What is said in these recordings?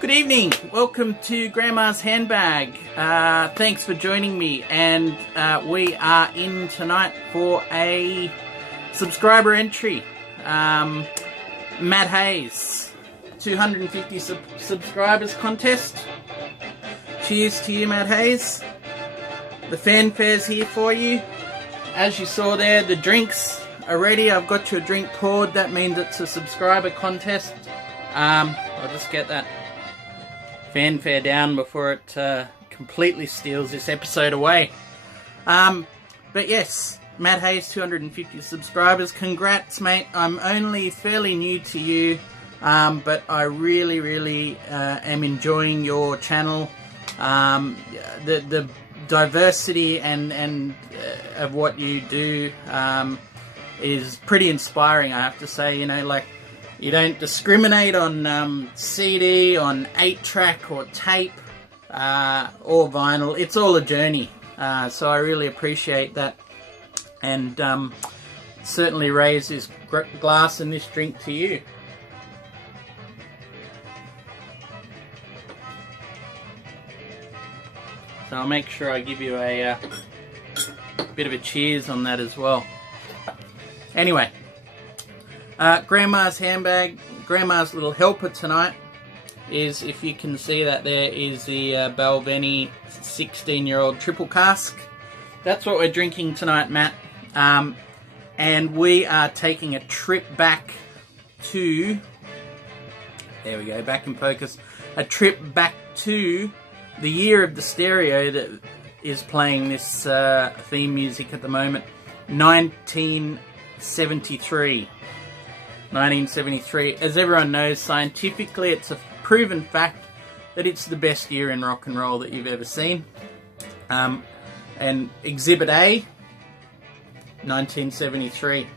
Good evening, welcome to Grandma's Handbag. Thanks for joining me, and we are in tonight for a subscriber entry. Matt Hayes, 250 subscribers contest. Cheers to you, Matt Hayes. The fanfare's here for you. As you saw there, the drinks are ready. I've got your drink poured. That means it's a subscriber contest. I'll just get that fanfare down before it completely steals this episode away. But yes, Matt Hayes, 250 subscribers. Congrats, mate. I'm only fairly new to you, but I really am enjoying your channel. The diversity and of what you do is pretty inspiring, I have to say. You know, like, you don't discriminate on CD, on 8-track or tape or vinyl. It's all a journey. So I really appreciate that, and certainly raise this glass and this drink to you. So I'll make sure I give you a bit of a cheers on that as well. Anyway. Grandma's handbag, Grandma's little helper tonight is, if you can see that there, is the Balvenie 16-year-old triple cask. That's what we're drinking tonight, Matt. And we are taking a trip back to, there we go, back in focus, a trip back to the year of the stereo that is playing this theme music at the moment, 1973. 1973. As everyone knows, scientifically, it's a proven fact that it's the best year in rock and roll that you've ever seen. And Exhibit A, 1973.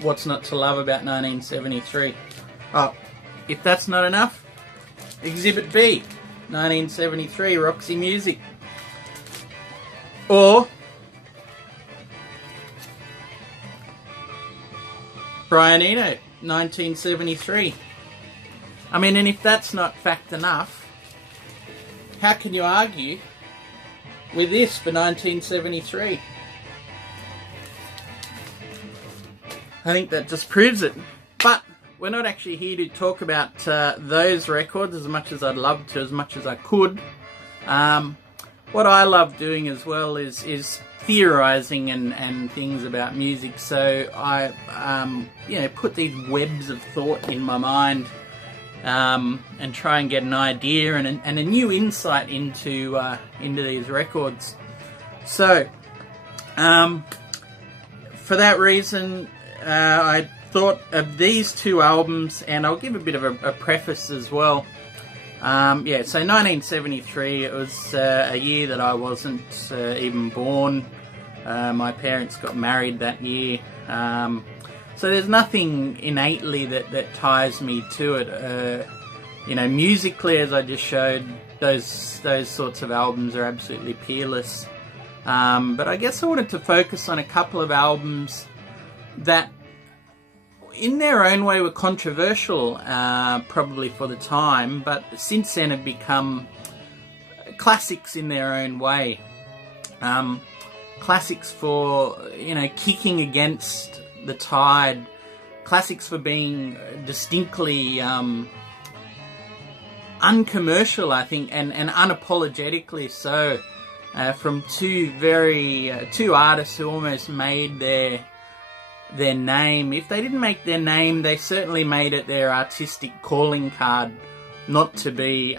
What's not to love about 1973? Oh, if that's not enough, Exhibit B, 1973, Roxy Music. Or Brian Eno, 1973. I mean, and if that's not fact enough, how can you argue with this for 1973? I think that just proves it. But we're not actually here to talk about those records as much as I'd love to, as much as I could. What I love doing as well is theorizing and things about music. So I put these webs of thought in my mind and try and get an idea and a new insight into these records. So for that reason, I thought of these two albums, and I'll give a bit of a preface as well. So 1973, it was a year that I wasn't even born. My parents got married that year. So there's nothing innately that ties me to it. Musically, as I just showed, those sorts of albums are absolutely peerless. But I guess I wanted to focus on a couple of albums that, in their own way, were controversial, probably for the time, but since then have become classics in their own way. Classics for, kicking against the tide. Classics for being distinctly uncommercial, I think, and unapologetically so. From two artists who almost made their name. If they didn't make their name, they certainly made it their artistic calling card, not to be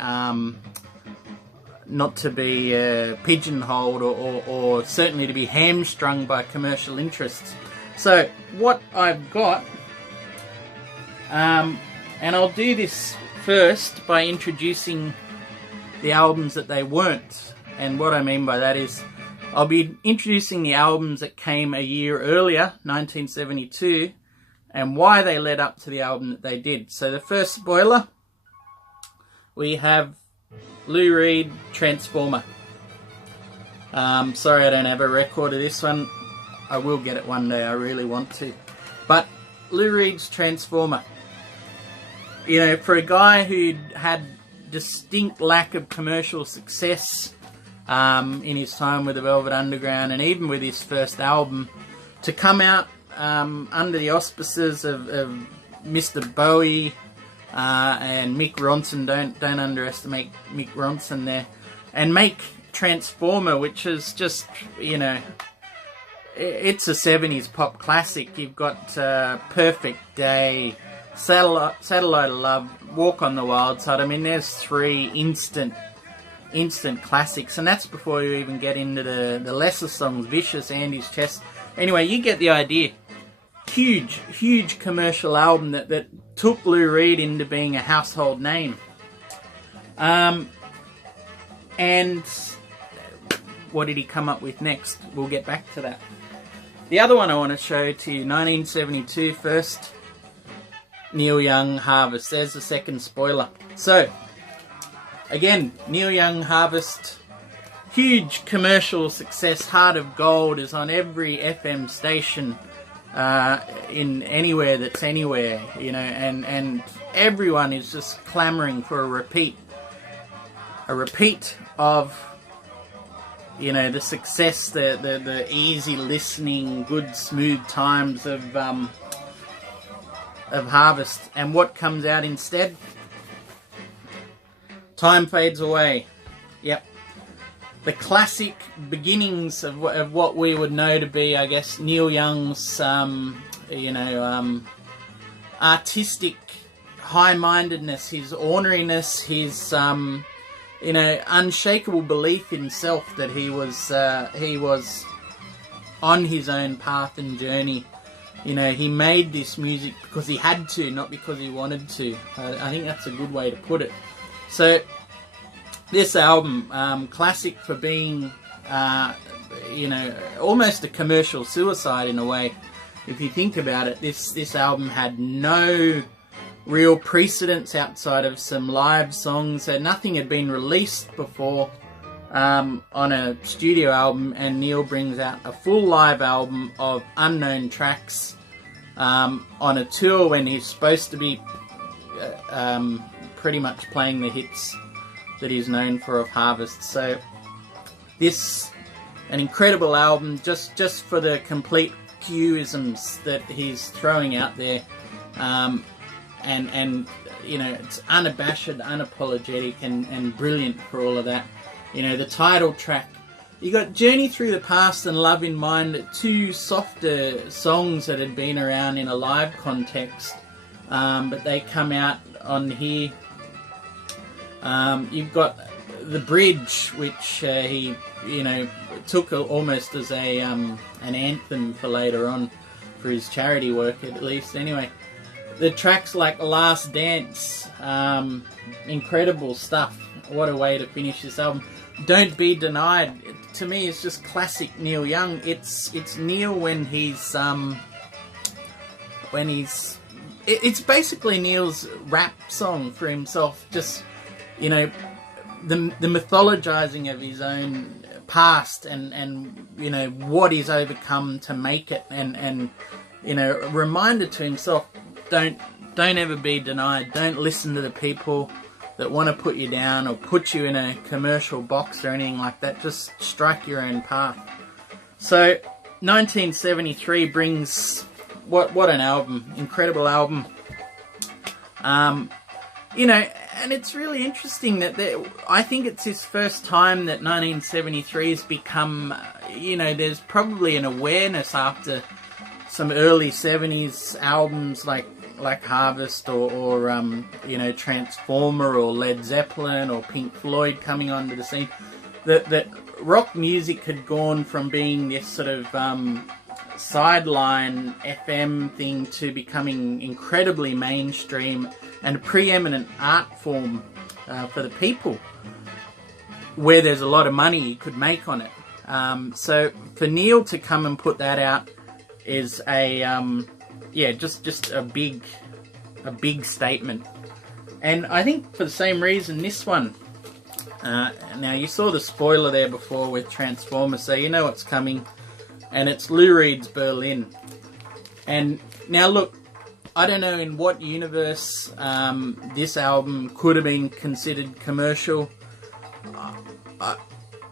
pigeonholed or certainly to be hamstrung by commercial interests. So what I've got, and I'll do this first by introducing the albums that they weren't. And what I mean by that is, I'll be introducing the albums that came a year earlier, 1972, and why they led up to the album that they did. So the first spoiler, we have Lou Reed, Transformer. Sorry I don't have a record of this one. I will get it one day, I really want to. But Lou Reed's Transformer. You know, for a guy who'd had distinct lack of commercial success in his time with the Velvet Underground, and even with his first album, to come out under the auspices of Mr. Bowie and Mick Ronson. Don't underestimate Mick Ronson there, and make Transformer, which is just, you know, it's a 70s pop classic. You've got Perfect Day, Satellite of Love, Walk on the Wild Side. I mean, there's three instant classics, and that's before you even get into the lesser songs, Vicious, Andy's Chest. Anyway, you get the idea. Huge commercial album that took Lou Reed into being a household name. And what did he come up with next? We'll get back to that. The other one I want to show to you, 1972 first, Neil Young, Harvest. There's the second spoiler. So, again, Neil Young, Harvest, huge commercial success. Heart of Gold is on every FM station in anywhere that's anywhere, you know, and everyone is just clamoring for a repeat of, you know, the success, the easy listening, good smooth times of Harvest. And what comes out instead? Time Fades Away. Yep. The classic beginnings of what we would know to be, I guess, Neil Young's, artistic high-mindedness, his orneriness, his, unshakable belief in self that he was on his own path and journey. You know, he made this music because he had to, not because he wanted to. I think that's a good way to put it. So, this album, classic for being, almost a commercial suicide in a way. If you think about it, this album had no real precedence outside of some live songs. Nothing had been released before on a studio album, and Neil brings out a full live album of unknown tracks on a tour when he's supposed to be pretty much playing the hits that he's known for of Harvest. So this, an incredible album, just for the complete Q-isms that he's throwing out there, and you know, it's unabashed, unapologetic, and brilliant for all of that. You know, the title track, you got Journey Through the Past and Love in Mind, two softer songs that had been around in a live context, but they come out on here. You've got the bridge, which he, took almost as a an anthem for later on, for his charity work at least. Anyway, the tracks like Last Dance, incredible stuff. What a way to finish this album. Don't Be Denied, to me, it's just classic Neil Young. It's Neil when he's it's basically Neil's rap song for himself. Just, you know, the mythologizing of his own past and you know, what he's overcome to make it, and you know, a reminder to himself, don't ever be denied. Don't listen to the people that want to put you down or put you in a commercial box or anything like that. Just strike your own path. So 1973 brings what an album, incredible album. You know, and it's really interesting that I think it's his first time that 1973 has become, you know, there's probably an awareness after some early 70s albums like Harvest or you know, Transformer or Led Zeppelin or Pink Floyd coming onto the scene, that rock music had gone from being this sort of sideline FM thing to becoming incredibly mainstream and a preeminent art form for the people, where there's a lot of money you could make on it. So for Neil to come and put that out is just a big statement. And I think for the same reason, this one, now you saw the spoiler there before with Transformer, so you know what's coming, and it's Lou Reed's Berlin. And now look, I don't know in what universe this album could have been considered commercial.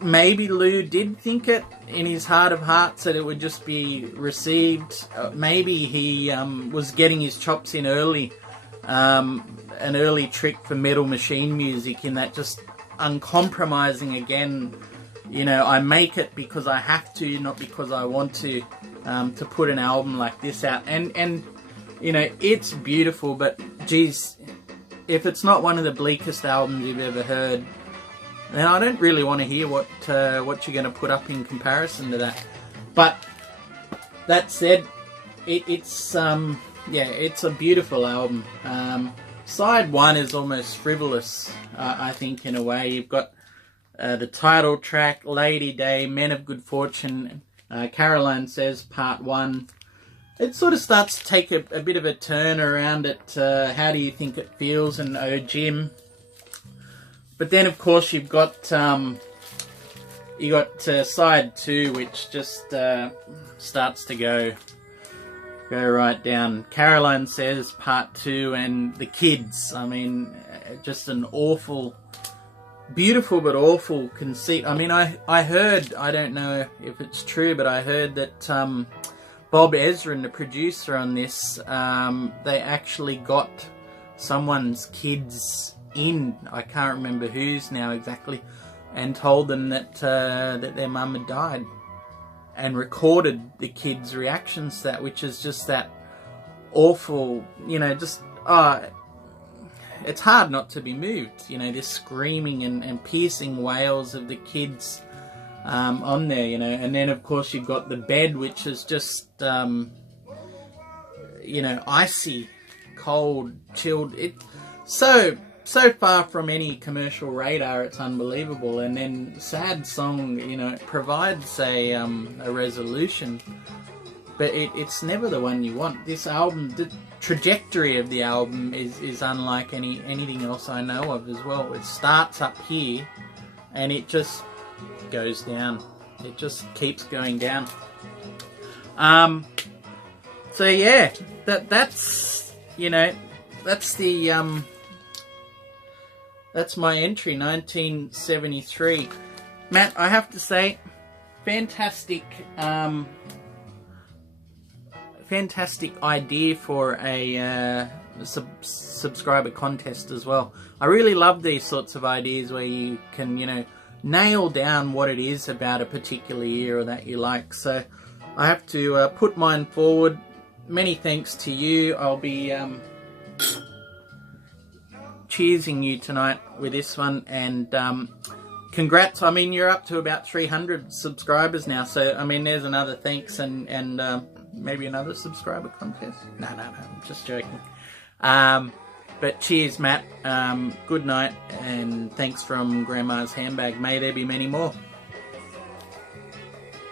Maybe Lou did think it in his heart of hearts that it would just be received. Maybe he was getting his chops in early. An early trick for Metal Machine music, in that just uncompromising again. You know, I make it because I have to, not because I want to put an album like this out. And you know, it's beautiful, but geez, if it's not one of the bleakest albums you've ever heard, then I don't really want to hear what you're going to put up in comparison to that. But that said, it's a beautiful album. Side 1 is almost frivolous, I think, in a way. You've got the title track, Lady Day, Men of Good Fortune, Caroline Says, Part 1. It sort of starts to take a bit of a turn around at How Do You Think It Feels and Oh Jim. But then, of course, you've got side 2, which just starts to go right down. Caroline Says, Part 2, and The Kids. I mean, just an awful, beautiful but awful conceit. I mean, I heard, I don't know if it's true, but I heard that Bob Ezrin, the producer on this, they actually got someone's kids in, I can't remember whose now exactly, and told them that their mum had died, and recorded the kids' reactions to that, which is just that awful, you know, just it's hard not to be moved, you know, this screaming and piercing wails of the kids on there, you know. And then of course you've got the bed, which is just you know, icy cold, chilled. It so far from any commercial radar, it's unbelievable. And then sad song, you know, it provides a resolution, but it's never the one you want. This album, the trajectory of the album is unlike anything else I know of as well. It starts up here and it just goes down. It just keeps going down. So yeah, that's you know, that's the that's my entry, 1973. Matt, I have to say, fantastic idea for a subscriber contest as well. I really love these sorts of ideas where you can, you know, nail down what it is about a particular era that you like. So I have to put mine forward. Many thanks to you. I'll be cheersing you tonight with this one, and congrats. I mean, you're up to about 300 subscribers now, so I mean, there's another thanks, and maybe another subscriber contest. No, I'm just joking. But cheers, Matt. Good night, and thanks from Grandma's Handbag. May there be many more.